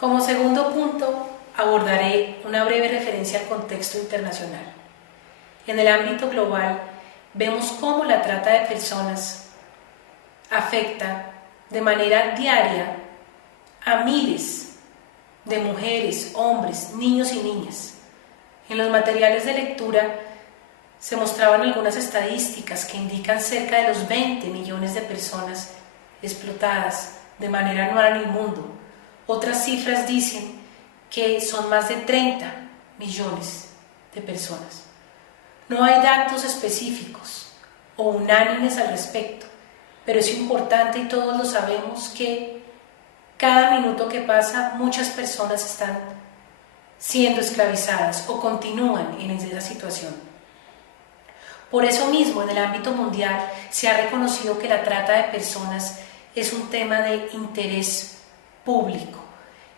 Como segundo punto, abordaré una breve referencia al contexto internacional. En el ámbito global, vemos cómo la trata de personas afecta de manera diaria a miles de mujeres, hombres, niños y niñas. En los materiales de lectura se mostraban algunas estadísticas que indican cerca de los 20 millones de personas explotadas de manera anual en el mundo. Otras cifras dicen que son más de 30 millones de personas. No hay datos específicos o unánimes al respecto, pero es importante y todos lo sabemos que cada minuto que pasa muchas personas están siendo esclavizadas o continúan en esa situación. Por eso mismo, en el ámbito mundial se ha reconocido que la trata de personas es un tema de interés público,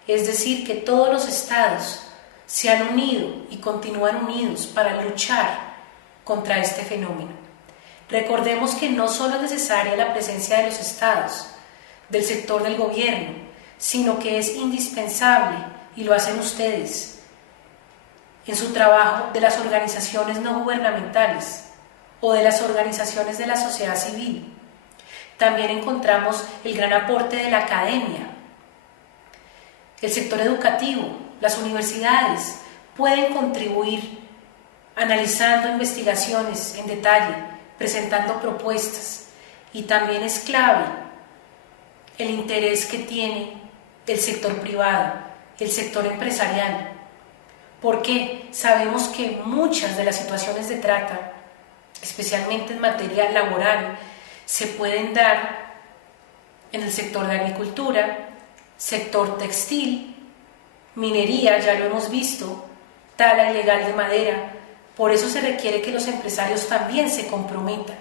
es decir, que todos los estados se han unido y continúan unidos para luchar contra este fenómeno. Recordemos que no solo es necesaria la presencia de los estados, del sector del gobierno, sino que es indispensable, y lo hacen ustedes, en su trabajo, de las organizaciones no gubernamentales o de las organizaciones de la sociedad civil. También encontramos el gran aporte de la academia. El sector educativo, las universidades pueden contribuir analizando investigaciones en detalle, presentando propuestas, y también es clave el interés que tiene el sector privado, el sector empresarial, porque sabemos que muchas de las situaciones de trata, especialmente en materia laboral, se pueden dar en el sector de agricultura, sector textil, minería, ya lo hemos visto, tala ilegal de madera. Por eso se requiere que los empresarios también se comprometan.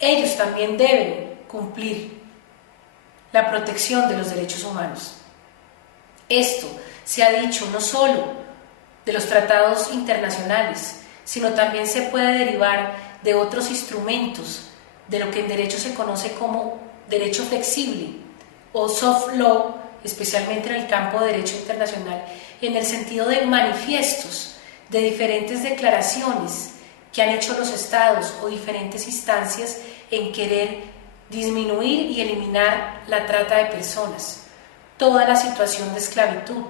Ellos también deben cumplir la protección de los derechos humanos. Esto se ha dicho no solo de los tratados internacionales, sino también se puede derivar de otros instrumentos, de lo que en derecho se conoce como derecho flexible o soft law, especialmente en el campo de derecho internacional, en el sentido de manifiestos, de diferentes declaraciones que han hecho los estados o diferentes instancias en querer disminuir y eliminar la trata de personas, toda la situación de esclavitud,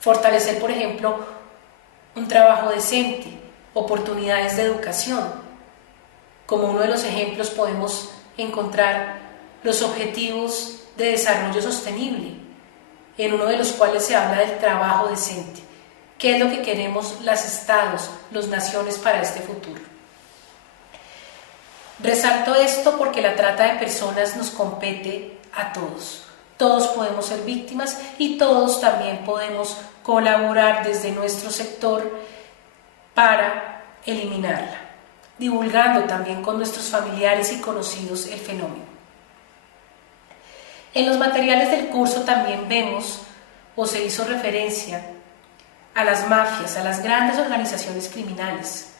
fortalecer, por ejemplo, un trabajo decente, oportunidades de educación. Como uno de los ejemplos podemos encontrar los objetivos de desarrollo sostenible, en uno de los cuales se habla del trabajo decente. ¿Qué es lo que queremos los estados, las naciones para este futuro? Resalto esto porque la trata de personas nos compete a todos. Todos podemos ser víctimas y todos también podemos colaborar desde nuestro sector para eliminarla, divulgando también con nuestros familiares y conocidos el fenómeno. En los materiales del curso también vemos o se hizo referencia a las mafias, a las grandes organizaciones criminales.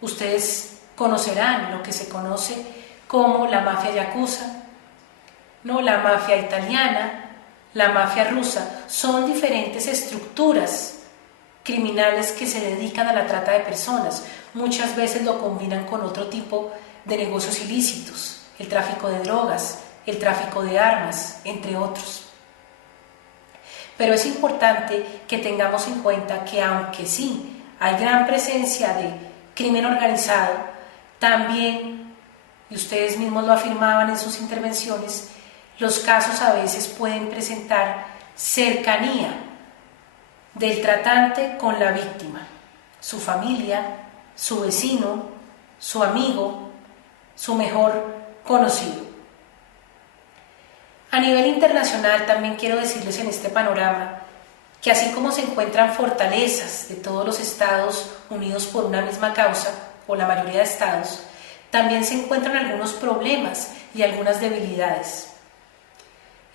Ustedes conocerán lo que se conoce como la mafia yakuza, ¿no? La mafia italiana, la mafia rusa. Son diferentes estructuras criminales que se dedican a la trata de personas. Muchas veces lo combinan con otro tipo de negocios ilícitos, el tráfico de drogas, el tráfico de armas, entre otros. Pero es importante que tengamos en cuenta que aunque sí hay gran presencia de crimen organizado, también, y ustedes mismos lo afirmaban en sus intervenciones, los casos a veces pueden presentar cercanía del tratante con la víctima, su familia, su vecino, su amigo, su mejor conocido. A nivel internacional también quiero decirles en este panorama que así como se encuentran fortalezas de todos los Estados unidos por una misma causa, o la mayoría de estados, también se encuentran algunos problemas y algunas debilidades.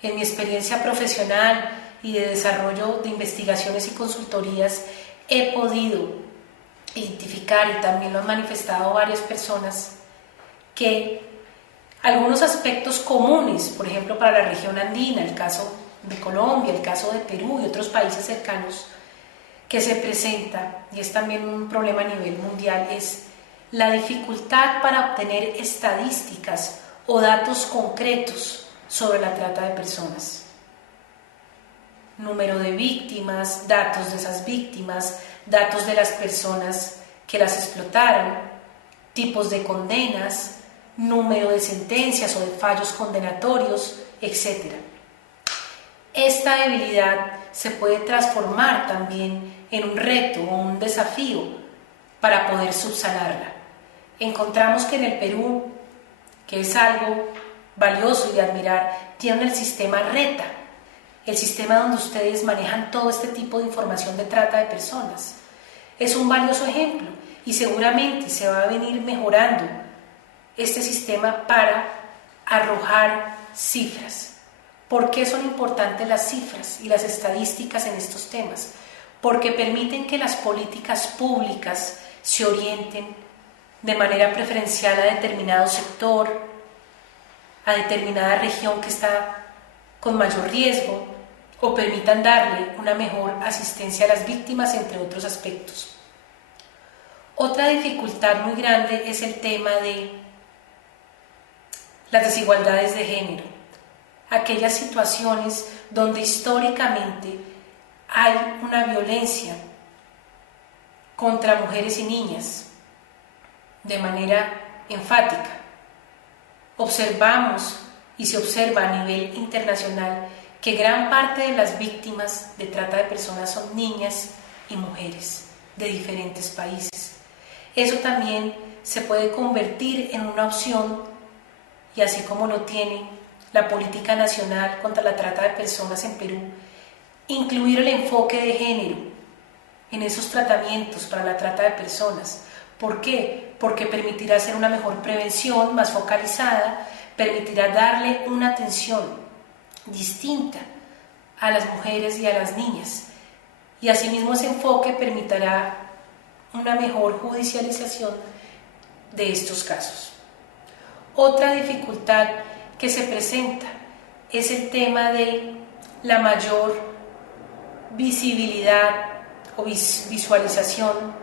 En mi experiencia profesional y de desarrollo de investigaciones y consultorías he podido identificar, y también lo han manifestado varias personas, que algunos aspectos comunes, por ejemplo para la región andina, el caso de Colombia, el caso de Perú y otros países cercanos, que se presenta, y es también un problema a nivel mundial, es la dificultad para obtener estadísticas o datos concretos sobre la trata de personas. Número de víctimas, datos de esas víctimas, datos de las personas que las explotaron, tipos de condenas, número de sentencias o de fallos condenatorios, etc. Esta debilidad se puede transformar también en un reto o un desafío para poder subsanarla. Encontramos que en el Perú, que es algo valioso y de admirar, tienen el sistema RETA, el sistema donde ustedes manejan todo este tipo de información de trata de personas. Es un valioso ejemplo y seguramente se va a venir mejorando este sistema para arrojar cifras. ¿Por qué son importantes las cifras y las estadísticas en estos temas? Porque permiten que las políticas públicas se orienten de manera preferencial a determinado sector, a determinada región que está con mayor riesgo, o permitan darle una mejor asistencia a las víctimas, entre otros aspectos. Otra dificultad muy grande es el tema de las desigualdades de género, aquellas situaciones donde históricamente hay una violencia contra mujeres y niñas de manera enfática. Observamos y se observa a nivel internacional que gran parte de las víctimas de trata de personas son niñas y mujeres de diferentes países. Eso también se puede convertir en una opción, y así como lo tiene la Política Nacional contra la Trata de Personas en Perú, incluir el enfoque de género en esos tratamientos para la trata de personas. ¿Por qué? Porque permitirá hacer una mejor prevención, más focalizada, permitirá darle una atención distinta a las mujeres y a las niñas, y asimismo ese enfoque permitirá una mejor judicialización de estos casos. Otra dificultad que se presenta es el tema de la mayor visibilidad o visualización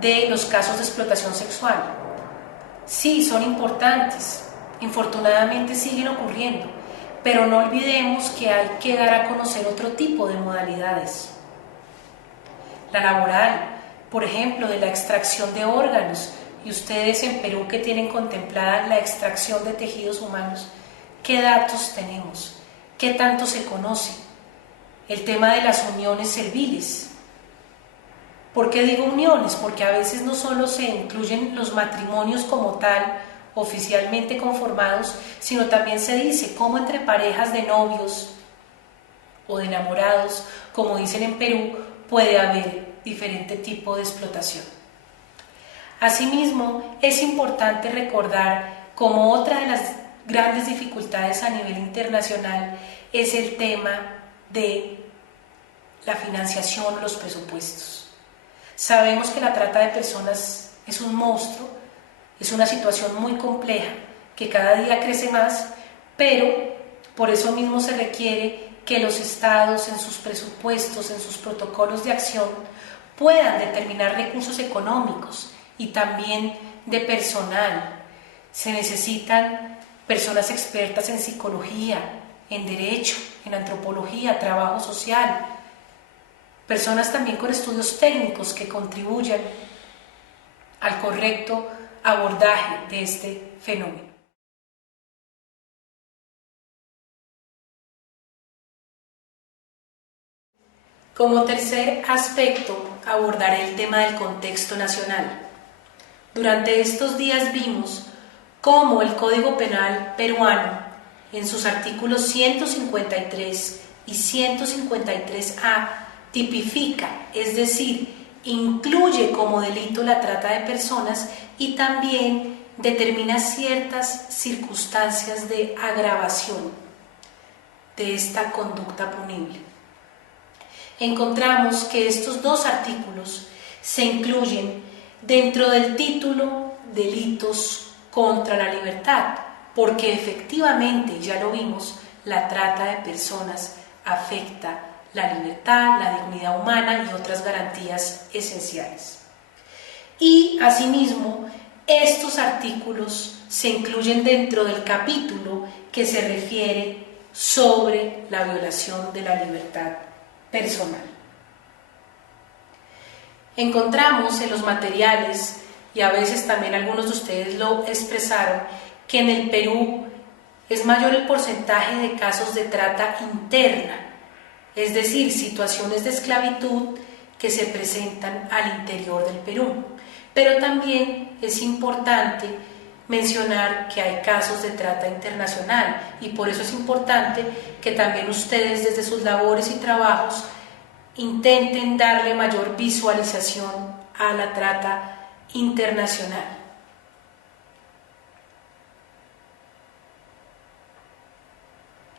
de los casos de explotación sexual. Sí, son importantes, infortunadamente siguen ocurriendo, pero no olvidemos que hay que dar a conocer otro tipo de modalidades. La laboral, por ejemplo, de la extracción de órganos, y ustedes en Perú que tienen contemplada la extracción de tejidos humanos, ¿qué datos tenemos? ¿Qué tanto se conoce? El tema de las uniones serviles. ¿Por qué digo uniones? Porque a veces no solo se incluyen los matrimonios como tal, oficialmente conformados, sino también se dice cómo entre parejas de novios o de enamorados, como dicen en Perú, puede haber diferente tipo de explotación. Asimismo, es importante recordar como otra de las grandes dificultades a nivel internacional es el tema de la financiación o los presupuestos. Sabemos que la trata de personas es un monstruo, es una situación muy compleja que cada día crece más, pero por eso mismo se requiere que los estados en sus presupuestos, en sus protocolos de acción, puedan determinar recursos económicos y también de personal. Se necesitan personas expertas en psicología, en derecho, en antropología, trabajo social, personas también con estudios técnicos que contribuyan al correcto abordaje de este fenómeno. Como tercer aspecto, abordaré el tema del contexto nacional. Durante estos días vimos cómo el Código Penal peruano, en sus artículos 153 y 153A, tipifica, es decir, incluye como delito la trata de personas y también determina ciertas circunstancias de agravación de esta conducta punible. Encontramos que estos dos artículos se incluyen dentro del título Delitos contra la libertad, porque efectivamente, ya lo vimos, la trata de personas afecta la libertad, la dignidad humana y otras garantías esenciales. Y asimismo, estos artículos se incluyen dentro del capítulo que se refiere sobre la violación de la libertad personal. Encontramos en los materiales, y a veces también algunos de ustedes lo expresaron, que en el Perú es mayor el porcentaje de casos de trata interna, es decir, situaciones de esclavitud que se presentan al interior del Perú. Pero también es importante mencionar que hay casos de trata internacional y por eso es importante que también ustedes desde sus labores y trabajos intenten darle mayor visualización a la trata internacional.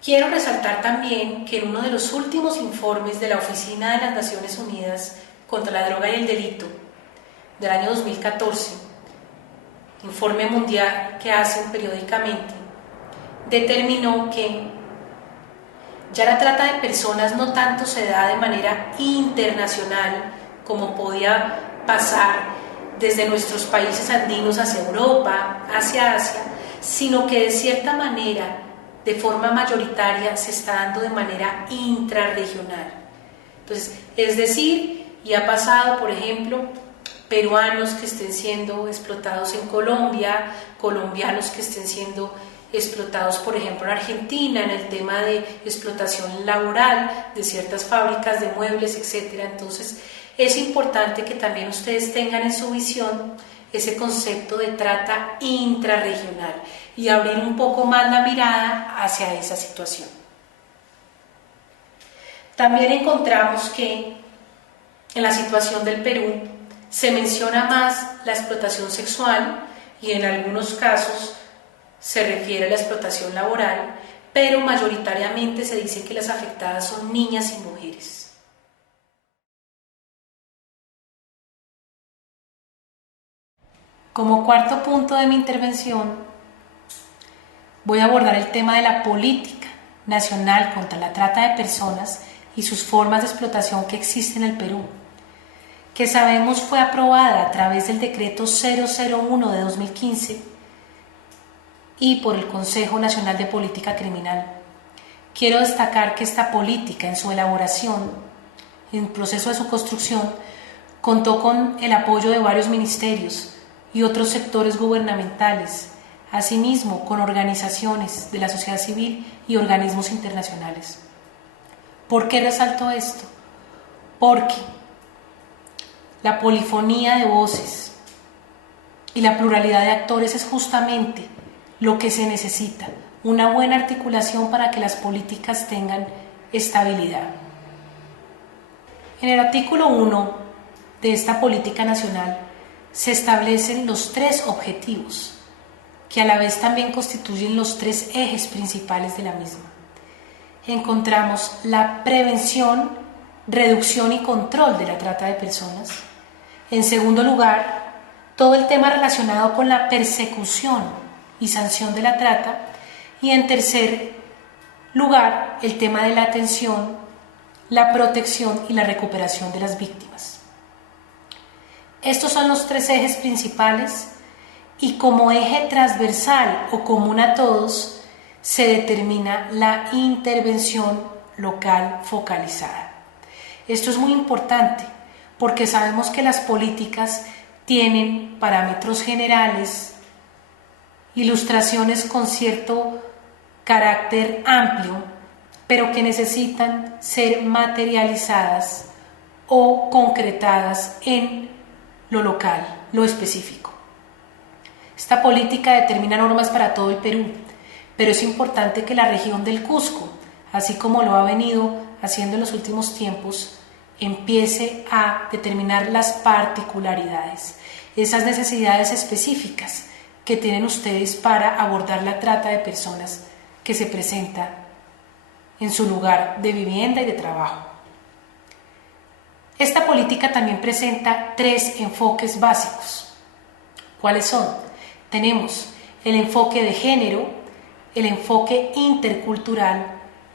Quiero resaltar también que en uno de los últimos informes de la Oficina de las Naciones Unidas contra la Droga y el Delito del año 2014, informe mundial que hacen periódicamente, determinó que ya la trata de personas no tanto se da de manera internacional como podía pasar desde nuestros países andinos hacia Europa, hacia Asia, sino que de cierta manera, de forma mayoritaria, se está dando de manera intrarregional. Entonces, es decir, y ha pasado, por ejemplo, peruanos que estén siendo explotados en Colombia, colombianos que estén siendo explotados, por ejemplo, en Argentina, en el tema de explotación laboral de ciertas fábricas de muebles, etc. Entonces, es importante que también ustedes tengan en su visión ese concepto de trata intrarregional y abrir un poco más la mirada hacia esa situación. También encontramos que en la situación del Perú se menciona más la explotación sexual y en algunos casos se refiere a la explotación laboral, pero mayoritariamente se dice que las afectadas son niñas y mujeres. Como cuarto punto de mi intervención, voy a abordar el tema de la política nacional contra la trata de personas y sus formas de explotación que existen en el Perú, que sabemos fue aprobada a través del decreto 001 de 2015 y por el Consejo Nacional de Política Criminal. Quiero destacar que esta política en su elaboración, en el proceso de su construcción, contó con el apoyo de varios ministerios y otros sectores gubernamentales, asimismo con organizaciones de la sociedad civil y organismos internacionales. ¿Por qué resalto esto? Porque la polifonía de voces y la pluralidad de actores es justamente lo que se necesita, una buena articulación para que las políticas tengan estabilidad. En el artículo 1 de esta política nacional se establecen los 3 objetivos, que a la vez también constituyen los 3 ejes principales de la misma. Encontramos la prevención, reducción y control de la trata de personas. En segundo lugar, todo el tema relacionado con la persecución y sanción de la trata. Y en tercer lugar, el tema de la atención, la protección y la recuperación de las víctimas. Estos son los 3 ejes principales y como eje transversal o común a todos se determina la intervención local focalizada. Esto es muy importante porque sabemos que las políticas tienen parámetros generales, ilustraciones con cierto carácter amplio, pero que necesitan ser materializadas o concretadas en lo local, lo específico. Esta política determina normas para todo el Perú, pero es importante que la región del Cusco, así como lo ha venido haciendo en los últimos tiempos, empiece a determinar las particularidades, esas necesidades específicas que tienen ustedes para abordar la trata de personas que se presenta en su lugar de vivienda y de trabajo. Esta política también presenta 3 enfoques básicos. ¿Cuáles son? Tenemos el enfoque de género, el enfoque intercultural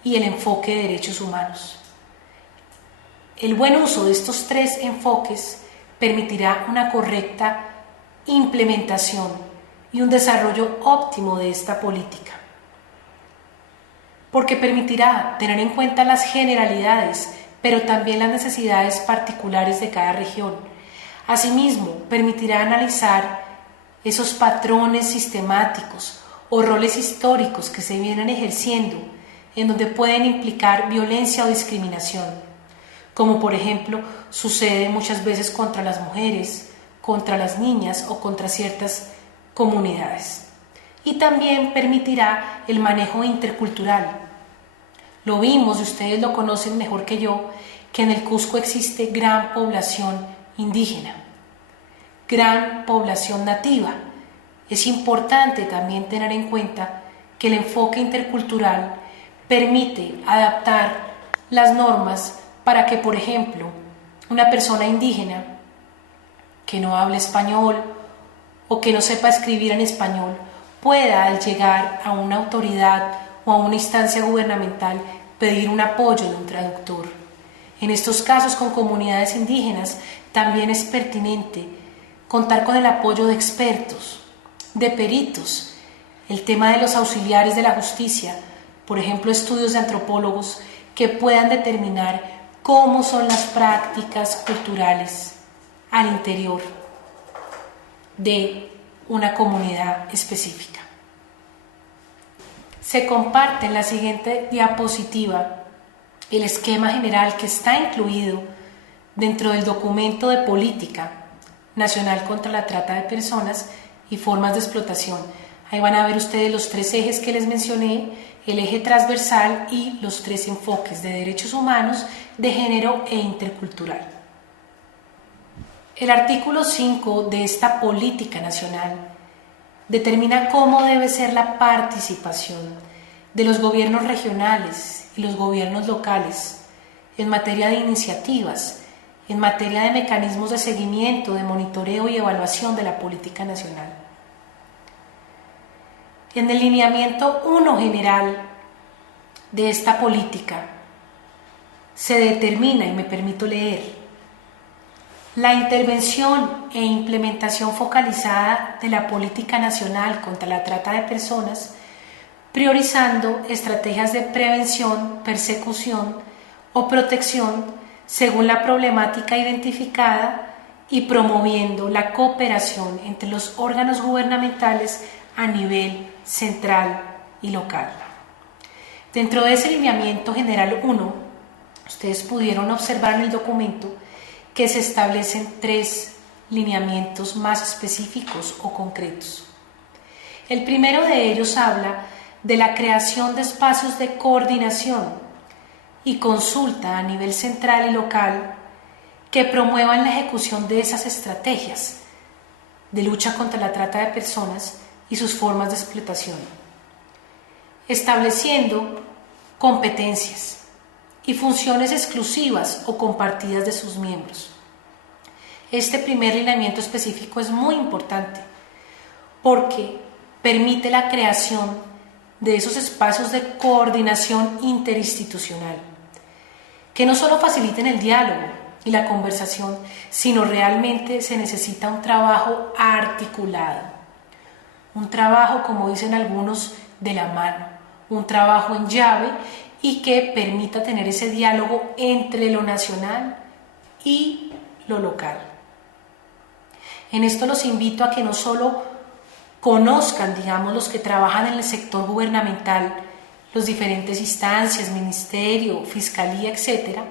y el enfoque de derechos humanos. El buen uso de estos tres enfoques permitirá una correcta implementación y un desarrollo óptimo de esta política, porque permitirá tener en cuenta las generalidades, pero también las necesidades particulares de cada región. Asimismo, permitirá analizar esos patrones sistemáticos o roles históricos que se vienen ejerciendo, en donde pueden implicar violencia o discriminación, como por ejemplo sucede muchas veces contra las mujeres, contra las niñas o contra ciertas comunidades. Y también permitirá el manejo intercultural. Lo vimos, y ustedes lo conocen mejor que yo, que en el Cusco existe gran población indígena, gran población nativa. Es importante también tener en cuenta que el enfoque intercultural permite adaptar las normas para que, por ejemplo, una persona indígena que no hable español o que no sepa escribir en español pueda, al llegar a una autoridad o a una instancia gubernamental, pedir un apoyo de un traductor. En estos casos, con comunidades indígenas, también es pertinente contar con el apoyo de expertos, de peritos, el tema de los auxiliares de la justicia, por ejemplo, estudios de antropólogos que puedan determinar cómo son las prácticas culturales al interior de una comunidad específica. Se comparte en la siguiente diapositiva el esquema general que está incluido dentro del documento de política nacional contra la trata de personas y formas de explotación. Ahí van a ver ustedes los tres ejes que les mencioné, el eje transversal y los tres enfoques de derechos humanos, de género e intercultural. El artículo 5 de esta política nacional determina cómo debe ser la participación de los gobiernos regionales y los gobiernos locales en materia de iniciativas, en materia de mecanismos de seguimiento, de monitoreo y evaluación de la política nacional. En el lineamiento 1 general de esta política se determina, y me permito leer, la intervención e implementación focalizada de la política nacional contra la trata de personas, priorizando estrategias de prevención, persecución o protección según la problemática identificada y promoviendo la cooperación entre los órganos gubernamentales a nivel central y local. Dentro de ese lineamiento general 1, ustedes pudieron observar en el documento que se establecen tres lineamientos más específicos o concretos. El primero de ellos habla de la creación de espacios de coordinación y consulta a nivel central y local que promuevan la ejecución de esas estrategias de lucha contra la trata de personas y sus formas de explotación, estableciendo competencias y funciones exclusivas o compartidas de sus miembros. Este primer lineamiento específico es muy importante porque permite la creación de esos espacios de coordinación interinstitucional que no solo faciliten el diálogo y la conversación, sino realmente se necesita un trabajo articulado, un trabajo, como dicen algunos, de la mano, un trabajo en llave y que permita tener ese diálogo entre lo nacional y lo local. En esto los invito a que no solo conozcan, digamos, los que trabajan en el sector gubernamental, las diferentes instancias, ministerio, fiscalía, etcétera,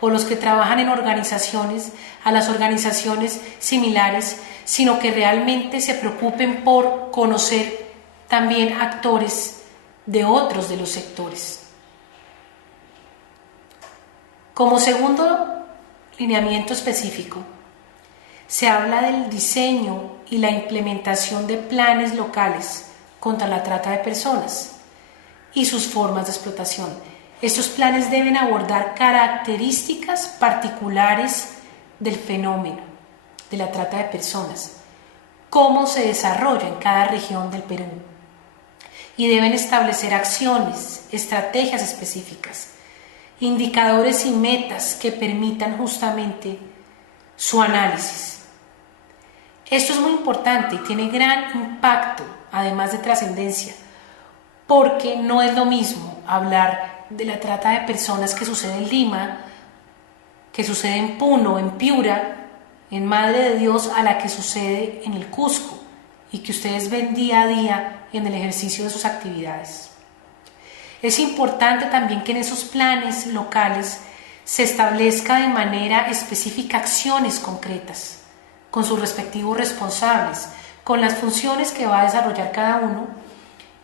o los que trabajan en organizaciones, a las organizaciones similares, sino que realmente se preocupen por conocer también actores de otros de los sectores. Como segundo lineamiento específico, se habla del diseño y la implementación de planes locales contra la trata de personas y sus formas de explotación. Estos planes deben abordar características particulares del fenómeno de la trata de personas, cómo se desarrolla en cada región del Perú y deben establecer acciones, estrategias específicas, indicadores y metas que permitan justamente su análisis. Esto es muy importante y tiene gran impacto, además de trascendencia, porque no es lo mismo hablar de la trata de personas que sucede en Lima, que sucede en Puno, en Piura, en Madre de Dios, a la que sucede en el Cusco y que ustedes ven día a día en el ejercicio de sus actividades. Es importante también que en esos planes locales se establezca de manera específica acciones concretas con sus respectivos responsables, con las funciones que va a desarrollar cada uno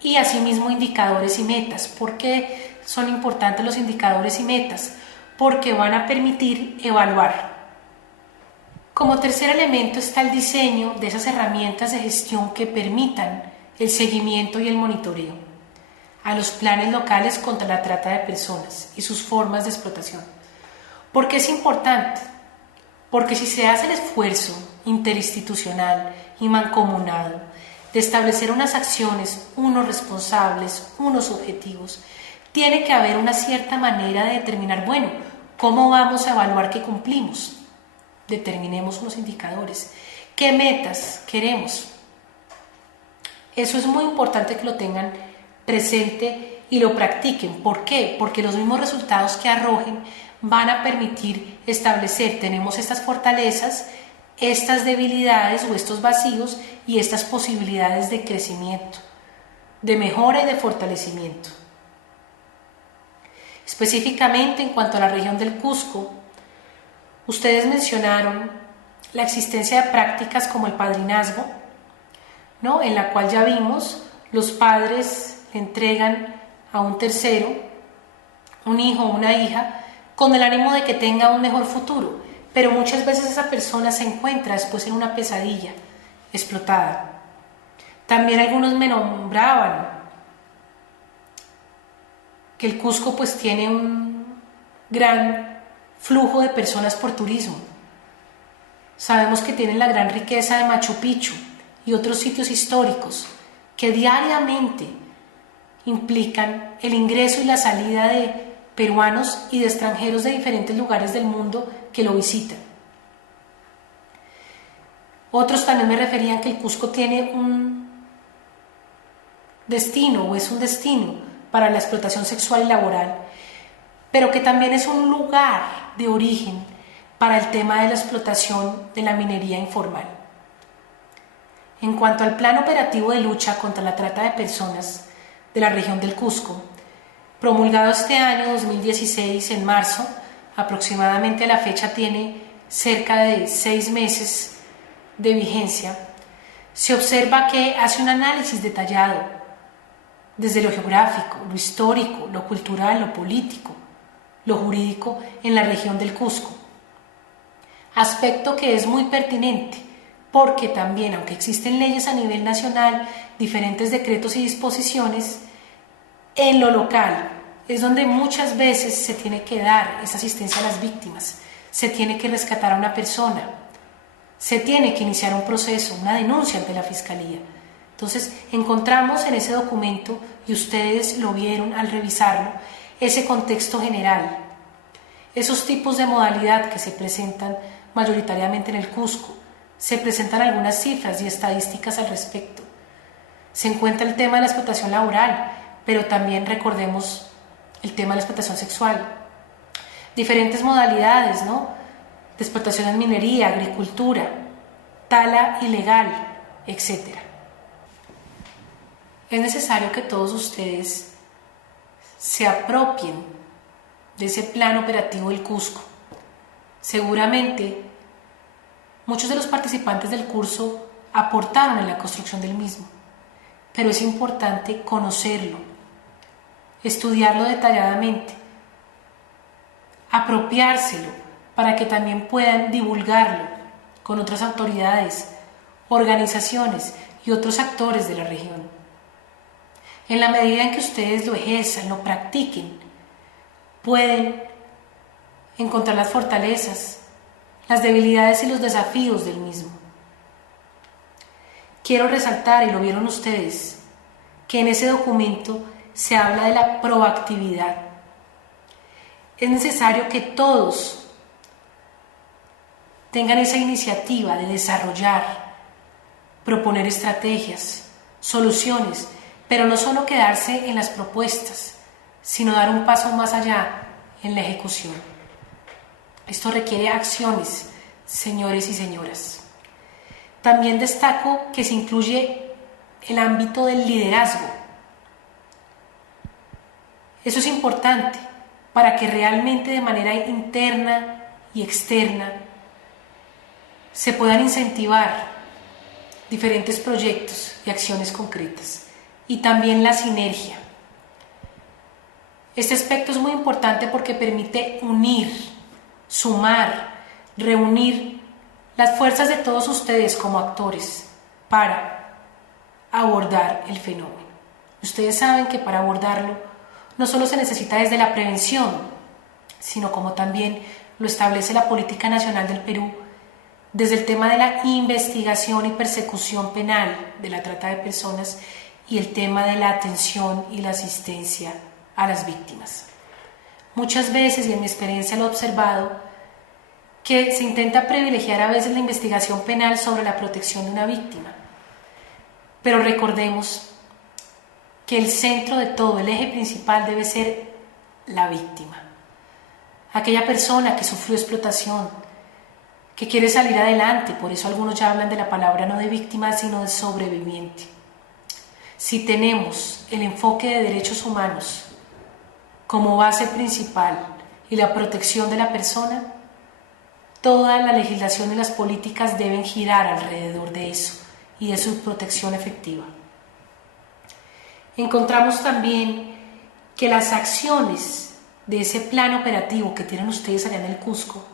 y asimismo indicadores y metas. ¿Por qué son importantes los indicadores y metas? Porque van a permitir evaluar. Como tercer elemento está el diseño de esas herramientas de gestión que permitan el seguimiento y el monitoreo a los planes locales contra la trata de personas y sus formas de explotación. ¿Por qué es importante? Porque si se hace el esfuerzo interinstitucional y mancomunado de establecer unas acciones, unos responsables, unos objetivos, tiene que haber una cierta manera de determinar, bueno, ¿cómo vamos a evaluar que cumplimos? Determinemos unos indicadores. ¿Qué metas queremos? Eso es muy importante que lo tengan presente y lo practiquen. ¿Por qué? Porque los mismos resultados que arrojen van a permitir establecer, tenemos estas fortalezas, estas debilidades o estos vacíos y estas posibilidades de crecimiento, de mejora y de fortalecimiento. Específicamente en cuanto a la región del Cusco, ustedes mencionaron la existencia de prácticas como el padrinazgo, ¿no? En la cual ya vimos, los padres le entregan a un tercero, un hijo o una hija, con el ánimo de que tenga un mejor futuro, pero muchas veces esa persona se encuentra después en una pesadilla, explotada. También algunos me nombraban que el Cusco pues tiene un gran flujo de personas por turismo. Sabemos que tienen la gran riqueza de Machu Picchu y otros sitios históricos que diariamente implican el ingreso y la salida de peruanos y de extranjeros de diferentes lugares del mundo que lo visitan. Otros también me referían que el Cusco tiene un destino o es un destino para la explotación sexual y laboral, pero que también es un lugar de origen para el tema de la explotación de la minería informal. En cuanto al plan operativo de lucha contra la trata de personas de la región del Cusco, promulgado este año 2016 en marzo, aproximadamente a la fecha tiene cerca de 6 meses de vigencia, se observa que hace un análisis detallado desde lo geográfico, lo histórico, lo cultural, lo político, lo jurídico en la región del Cusco. Aspecto que es muy pertinente porque también, aunque existen leyes a nivel nacional, diferentes decretos y disposiciones, en lo local es donde muchas veces se tiene que dar esa asistencia a las víctimas, se tiene que rescatar a una persona, se tiene que iniciar un proceso, una denuncia ante la Fiscalía. Entonces encontramos en ese documento, y ustedes lo vieron al revisarlo, ese contexto general, esos tipos de modalidad que se presentan mayoritariamente en el Cusco. Se presentan algunas cifras y estadísticas al respecto. Se encuentra el tema de la explotación laboral, pero también recordemos el tema de la explotación sexual. Diferentes modalidades, ¿no? De explotación en minería, agricultura, tala ilegal, etc. Es necesario que todos ustedes se apropien de ese plan operativo del Cusco. Seguramente muchos de los participantes del curso aportaron en la construcción del mismo, pero es importante conocerlo, estudiarlo detalladamente, apropiárselo para que también puedan divulgarlo con otras autoridades, organizaciones y otros actores de la región. En la medida en que ustedes lo ejerzan, lo practiquen, pueden encontrar las fortalezas, las debilidades y los desafíos del mismo. Quiero resaltar, y lo vieron ustedes, que en ese documento se habla de la proactividad. Es necesario que todos tengan esa iniciativa de desarrollar, proponer estrategias, soluciones, pero no solo quedarse en las propuestas, sino dar un paso más allá en la ejecución. Esto requiere acciones, señores y señoras. También destaco que se incluye el ámbito del liderazgo. Eso es importante para que realmente de manera interna y externa se puedan incentivar diferentes proyectos y acciones concretas. Y también la sinergia. Este aspecto es muy importante porque permite unir, sumar, reunir las fuerzas de todos ustedes como actores para abordar el fenómeno. Ustedes saben que para abordarlo no solo se necesita desde la prevención, sino como también lo establece la Política Nacional del Perú, desde el tema de la investigación y persecución penal de la trata de personas y el tema de la atención y la asistencia a las víctimas. Muchas veces, y en mi experiencia lo he observado, que se intenta privilegiar a veces la investigación penal sobre la protección de una víctima. Pero recordemos que el centro de todo, el eje principal debe ser la víctima. Aquella persona que sufrió explotación, que quiere salir adelante, por eso algunos ya hablan de la palabra no de víctima, sino de sobreviviente. Si tenemos el enfoque de derechos humanos como base principal y la protección de la persona, toda la legislación y las políticas deben girar alrededor de eso y de su protección efectiva. Encontramos también que las acciones de ese plan operativo que tienen ustedes allá en el Cusco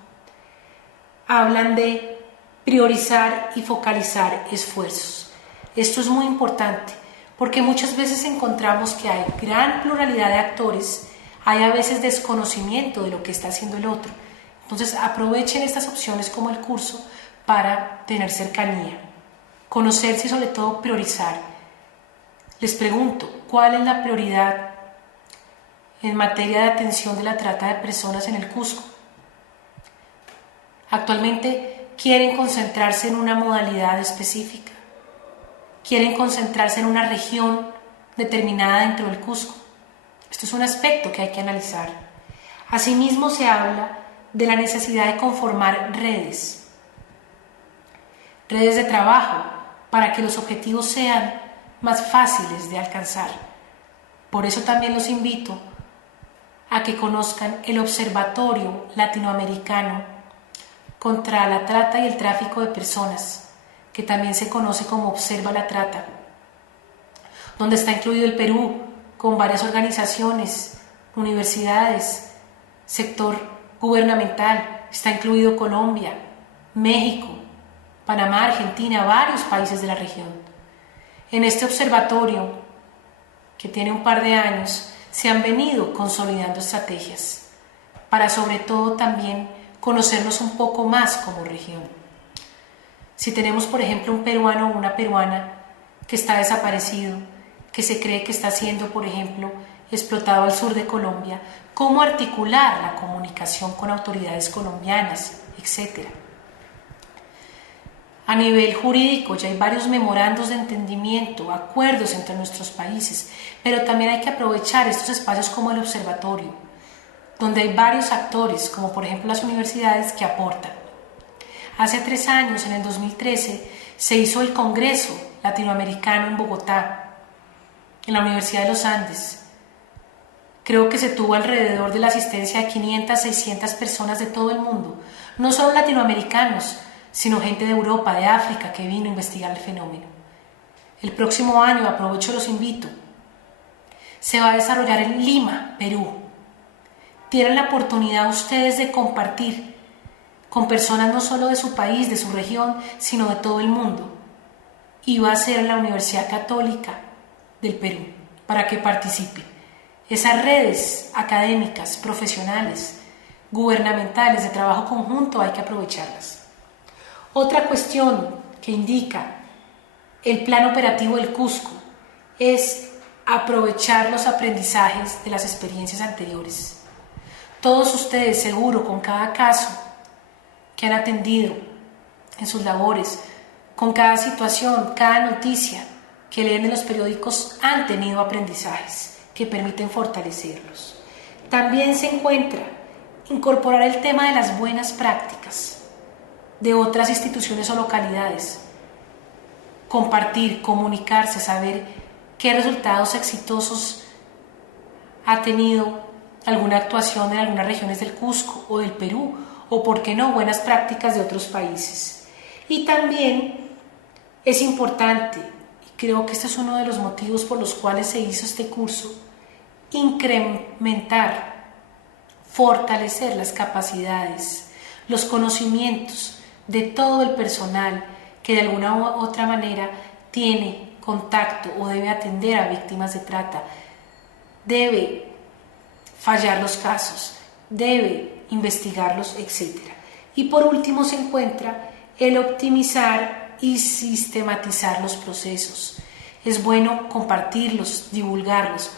hablan de priorizar y focalizar esfuerzos. Esto es muy importante porque muchas veces encontramos que hay gran pluralidad de actores, hay a veces desconocimiento de lo que está haciendo el otro. Entonces aprovechen estas opciones como el curso para tener cercanía, conocerse y sobre todo priorizar. Les pregunto, ¿cuál es la prioridad en materia de atención de la trata de personas en el Cusco? Actualmente quieren concentrarse en una modalidad específica, quieren concentrarse en una región determinada dentro del Cusco. Esto es un aspecto que hay que analizar. Asimismo se habla de la necesidad de conformar redes de trabajo para que los objetivos sean más fáciles de alcanzar. Por eso también los invito a que conozcan el Observatorio Latinoamericano contra la Trata y el Tráfico de Personas, que también se conoce como Observa la Trata, donde está incluido el Perú con varias organizaciones, universidades, sector gubernamental, está incluido Colombia, México, Panamá, Argentina, varios países de la región. En este observatorio, que tiene un par de años, se han venido consolidando estrategias para sobre todo también conocernos un poco más como región. Si tenemos, por ejemplo, un peruano o una peruana que está desaparecido, que se cree que está siendo, por ejemplo, explotado al sur de Colombia, ¿cómo articular la comunicación con autoridades colombianas, etcétera? A nivel jurídico ya hay varios memorandos de entendimiento, acuerdos entre nuestros países, pero también hay que aprovechar estos espacios como el observatorio, donde hay varios actores, como por ejemplo las universidades, que aportan. Hace 3 años, en el 2013, se hizo el Congreso Latinoamericano en Bogotá, en la Universidad de los Andes. Creo que se tuvo alrededor de la asistencia de 500, 600 personas de todo el mundo, no solo latinoamericanos, sino gente de Europa, de África, que vino a investigar el fenómeno. El próximo año, aprovecho, los invito, se va a desarrollar en Lima, Perú. Tienen la oportunidad ustedes de compartir con personas no solo de su país, de su región, sino de todo el mundo. Y va a ser en la Universidad Católica del Perú, para que participen. Esas redes académicas, profesionales, gubernamentales, de trabajo conjunto, hay que aprovecharlas. Otra cuestión que indica el plan operativo del Cusco es aprovechar los aprendizajes de las experiencias anteriores. Todos ustedes, seguro, con cada caso que han atendido en sus labores, con cada situación, cada noticia que leen en los periódicos, han tenido aprendizajes que permiten fortalecerlos. También se encuentra incorporar el tema de las buenas prácticas de otras instituciones o localidades, compartir, comunicarse, saber qué resultados exitosos ha tenido alguna actuación en algunas regiones del Cusco o del Perú, o por qué no, buenas prácticas de otros países. Y también es importante, y creo que este es uno de los motivos por los cuales se hizo este curso, incrementar, fortalecer las capacidades, los conocimientos de todo el personal que de alguna u otra manera tiene contacto o debe atender a víctimas de trata, debe fallar los casos, debe investigarlos, etc. Y por último se encuentra el optimizar y sistematizar los procesos. Es bueno compartirlos, divulgarlos,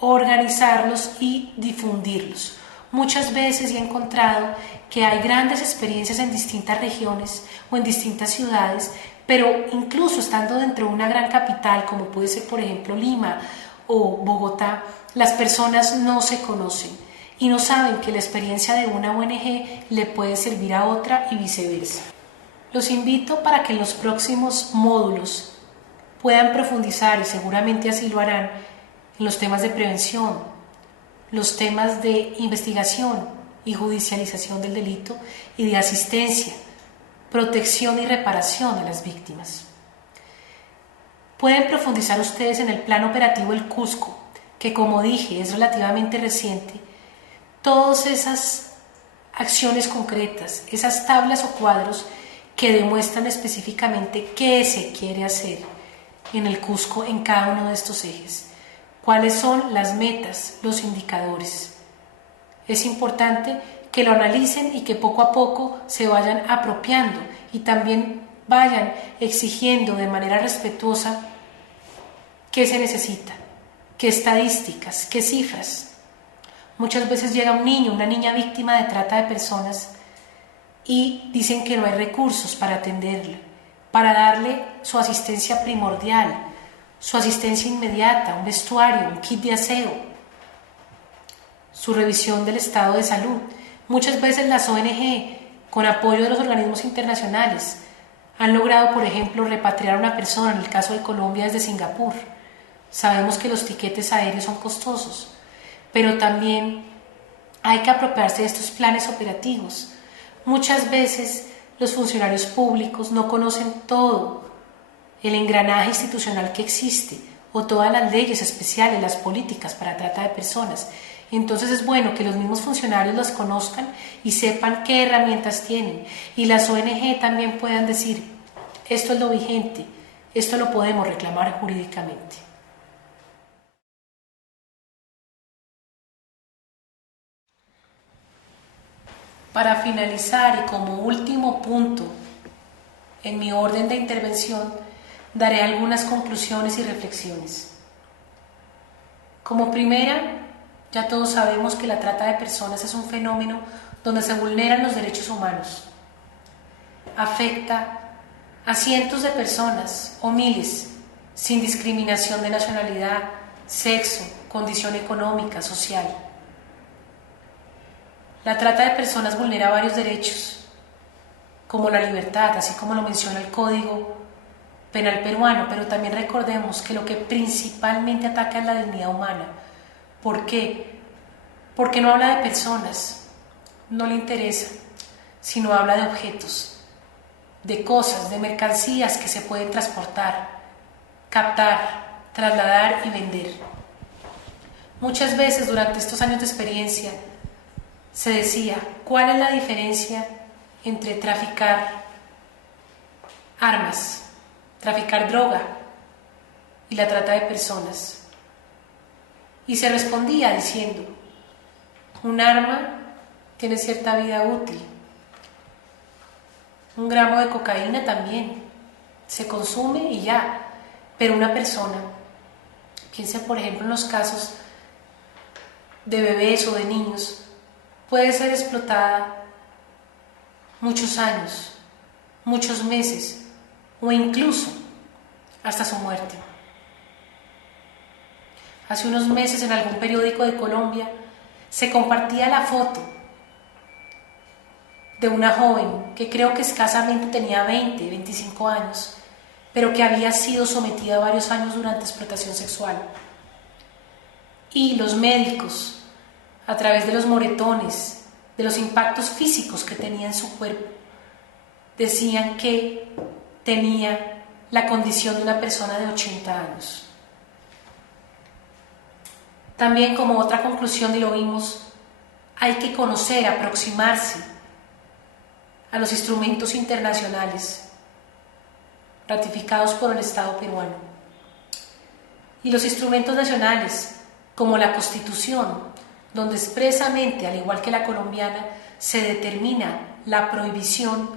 organizarlos y difundirlos. Muchas veces he encontrado que hay grandes experiencias en distintas regiones o en distintas ciudades, pero incluso estando dentro de una gran capital, como puede ser por ejemplo Lima o Bogotá, las personas no se conocen y no saben que la experiencia de una ONG le puede servir a otra y viceversa. Los invito para que en los próximos módulos puedan profundizar, y seguramente así lo harán, en los temas de prevención, los temas de investigación y judicialización del delito y de asistencia, protección y reparación a las víctimas. Pueden profundizar ustedes en el Plan Operativo El Cusco, que como dije es relativamente reciente. Todas esas acciones concretas, esas tablas o cuadros que demuestran específicamente qué se quiere hacer en el Cusco en cada uno de estos ejes, cuáles son las metas, los indicadores. Es importante que lo analicen y que poco a poco se vayan apropiando y también vayan exigiendo de manera respetuosa qué se necesita, qué estadísticas, qué cifras. Muchas veces llega un niño, una niña víctima de trata de personas y dicen que no hay recursos para atenderle, para darle su asistencia primordial, su asistencia inmediata, un vestuario, un kit de aseo, su revisión del estado de salud. Muchas veces las ONG, con apoyo de los organismos internacionales, han logrado, por ejemplo, repatriar a una persona, en el caso de Colombia, desde Singapur. Sabemos que los tiquetes aéreos son costosos, pero también hay que apropiarse de estos planes operativos. Muchas veces los funcionarios públicos no conocen todo el engranaje institucional que existe o todas las leyes especiales, las políticas para trata de personas. Entonces es bueno que los mismos funcionarios las conozcan y sepan qué herramientas tienen, y las ONG también puedan decir: esto es lo vigente, esto lo podemos reclamar jurídicamente. Para finalizar y como último punto en mi orden de intervención, daré algunas conclusiones y reflexiones. Como primera, ya todos sabemos que la trata de personas es un fenómeno donde se vulneran los derechos humanos. Afecta a cientos de personas o miles, sin discriminación de nacionalidad, sexo, condición económica, social. La trata de personas vulnera varios derechos, como la libertad, así como lo menciona el Código Penal peruano, pero también recordemos que lo que principalmente ataca es la dignidad humana. ¿Por qué? Porque no habla de personas, no le interesa, sino habla de objetos, de cosas, de mercancías que se pueden transportar, captar, trasladar y vender. Muchas veces durante estos años de experiencia se decía: ¿cuál es la diferencia entre traficar armas, traficar droga y la trata de personas? Y se respondía diciendo: un arma tiene cierta vida útil, un gramo de cocaína también, se consume y ya, pero una persona Piensen, por ejemplo, en los casos de bebés o de niños, puede ser explotada muchos años, muchos meses o incluso hasta su muerte. Hace unos meses en algún periódico de Colombia se compartía la foto de una joven que creo que escasamente tenía 20, 25 años, pero que había sido sometida varios años durante explotación sexual. Y los médicos, a través de los moretones, de los impactos físicos que tenía en su cuerpo, decían que tenía la condición de una persona de 80 años. También, como otra conclusión, y lo vimos, hay que conocer, aproximarse a los instrumentos internacionales ratificados por el Estado peruano. Y los instrumentos nacionales, como la Constitución, donde expresamente, al igual que la colombiana, se determina la prohibición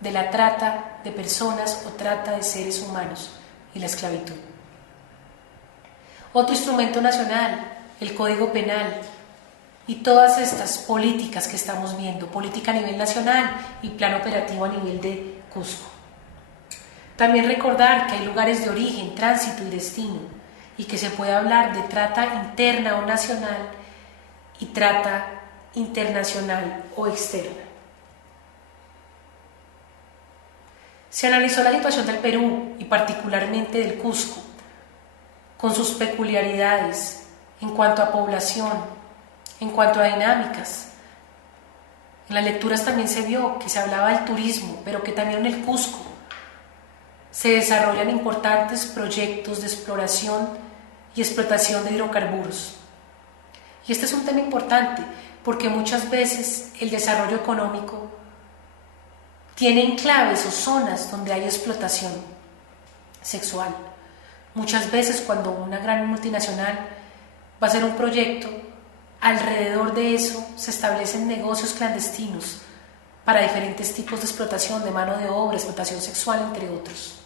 de la trata de personas o trata de seres humanos y la esclavitud. Otro instrumento nacional, el Código Penal, y todas estas políticas que estamos viendo, política a nivel nacional y plan operativo a nivel de Cusco. También recordar que hay lugares de origen, tránsito y destino, y que se puede hablar de trata interna o nacional y trata internacional o externa. Se analizó la situación del Perú y particularmente del Cusco, con sus peculiaridades en cuanto a población, en cuanto a dinámicas. En las lecturas también se vio que se hablaba del turismo, pero que también en el Cusco se desarrollan importantes proyectos de exploración y explotación de hidrocarburos. Y este es un tema importante porque muchas veces el desarrollo económico tiene enclaves o zonas donde hay explotación sexual. Muchas veces cuando una gran multinacional va a hacer un proyecto, alrededor de eso se establecen negocios clandestinos para diferentes tipos de explotación de mano de obra, explotación sexual, entre otros.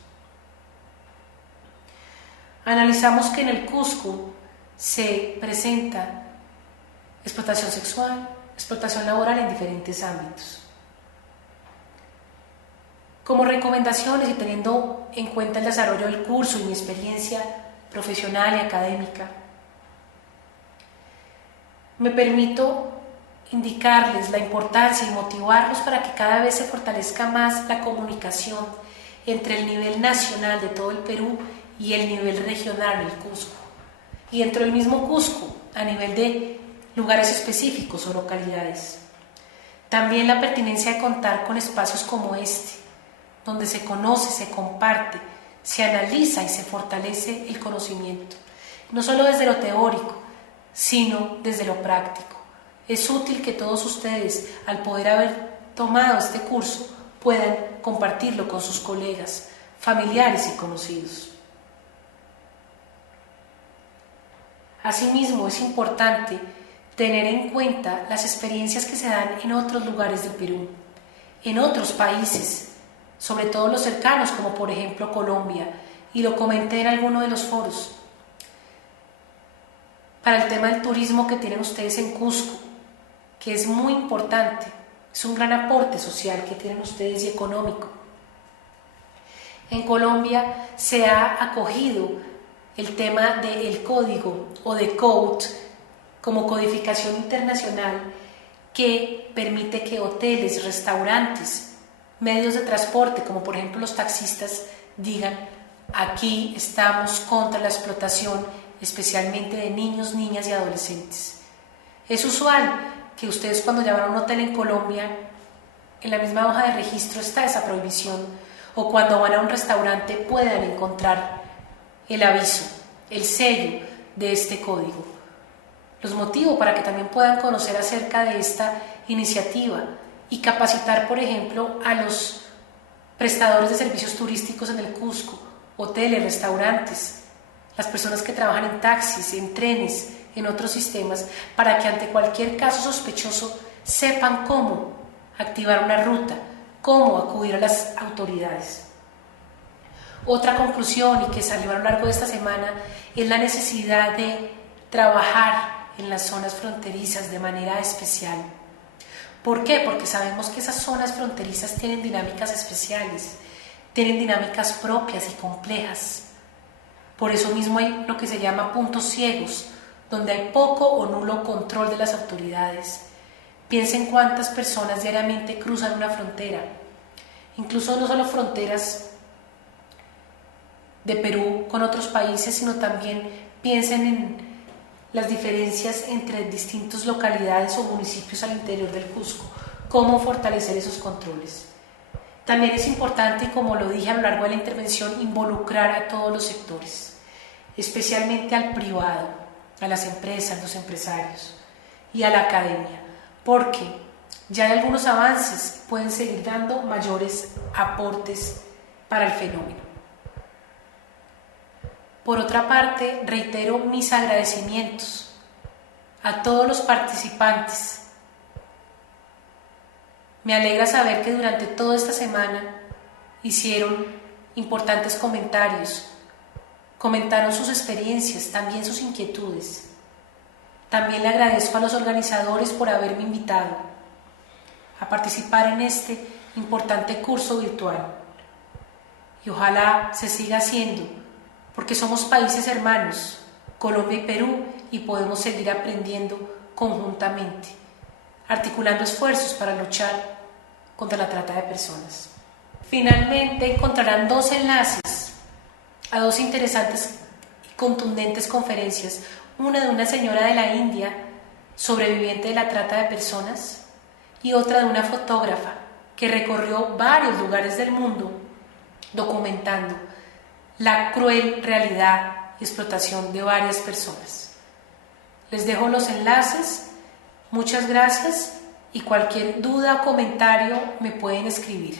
Analizamos que en el Cusco se presenta explotación sexual, explotación laboral en diferentes ámbitos. Como recomendaciones y teniendo en cuenta el desarrollo del curso y mi experiencia profesional y académica, me permito indicarles la importancia y motivarlos para que cada vez se fortalezca más la comunicación entre el nivel nacional de todo el Perú y el nivel regional del Cusco. Y dentro del mismo Cusco, a nivel de lugares específicos o localidades. También la pertinencia de contar con espacios como este, donde se conoce, se comparte, se analiza y se fortalece el conocimiento, no solo desde lo teórico, sino desde lo práctico. Es útil que todos ustedes, al poder haber tomado este curso, puedan compartirlo con sus colegas, familiares y conocidos. Asimismo, es importante tener en cuenta las experiencias que se dan en otros lugares del Perú, en otros países, sobre todo los cercanos, como por ejemplo Colombia, y lo comenté en alguno de los foros. Para el tema del turismo que tienen ustedes en Cusco, que es muy importante, es un gran aporte social que tienen ustedes y económico. En Colombia se ha acogido el tema del código o de code como codificación internacional que permite que hoteles, restaurantes, medios de transporte, como por ejemplo los taxistas, digan: aquí estamos contra la explotación, especialmente de niños, niñas y adolescentes. Es usual que ustedes, cuando llaman a un hotel en Colombia, en la misma hoja de registro está esa prohibición, o cuando van a un restaurante puedan encontrar el aviso, el sello de este código. Los motivo para que también puedan conocer acerca de esta iniciativa y capacitar, por ejemplo, a los prestadores de servicios turísticos en el Cusco, hoteles, restaurantes, las personas que trabajan en taxis, en trenes, en otros sistemas, para que ante cualquier caso sospechoso sepan cómo activar una ruta, cómo acudir a las autoridades. Otra conclusión y que salió a lo largo de esta semana es la necesidad de trabajar en las zonas fronterizas de manera especial. ¿Por qué? Porque sabemos que esas zonas fronterizas tienen dinámicas especiales, tienen dinámicas propias y complejas. Por eso mismo hay lo que se llama puntos ciegos, donde hay poco o nulo control de las autoridades. Piensen cuántas personas diariamente cruzan una frontera, incluso no solo fronteras de Perú con otros países, sino también piensen en las diferencias entre distintas localidades o municipios al interior del Cusco, cómo fortalecer esos controles. También es importante, como lo dije a lo largo de la intervención, involucrar a todos los sectores, especialmente al privado, a las empresas, los empresarios y a la academia, porque ya hay algunos avances pueden seguir dando mayores aportes para el fenómeno. Por otra parte, reitero mis agradecimientos a todos los participantes. Me alegra saber que durante toda esta semana hicieron importantes comentarios, comentaron sus experiencias, también sus inquietudes. También le agradezco a los organizadores por haberme invitado a participar en este importante curso virtual. Y ojalá se siga haciendo, porque somos países hermanos, Colombia y Perú, y podemos seguir aprendiendo conjuntamente, articulando esfuerzos para luchar contra la trata de personas. Finalmente encontrarán dos enlaces a dos interesantes y contundentes conferencias, una de una señora de la India, sobreviviente de la trata de personas, y otra de una fotógrafa que recorrió varios lugares del mundo documentando la cruel realidad y explotación de varias personas. Les dejo los enlaces, muchas gracias y cualquier duda o comentario me pueden escribir.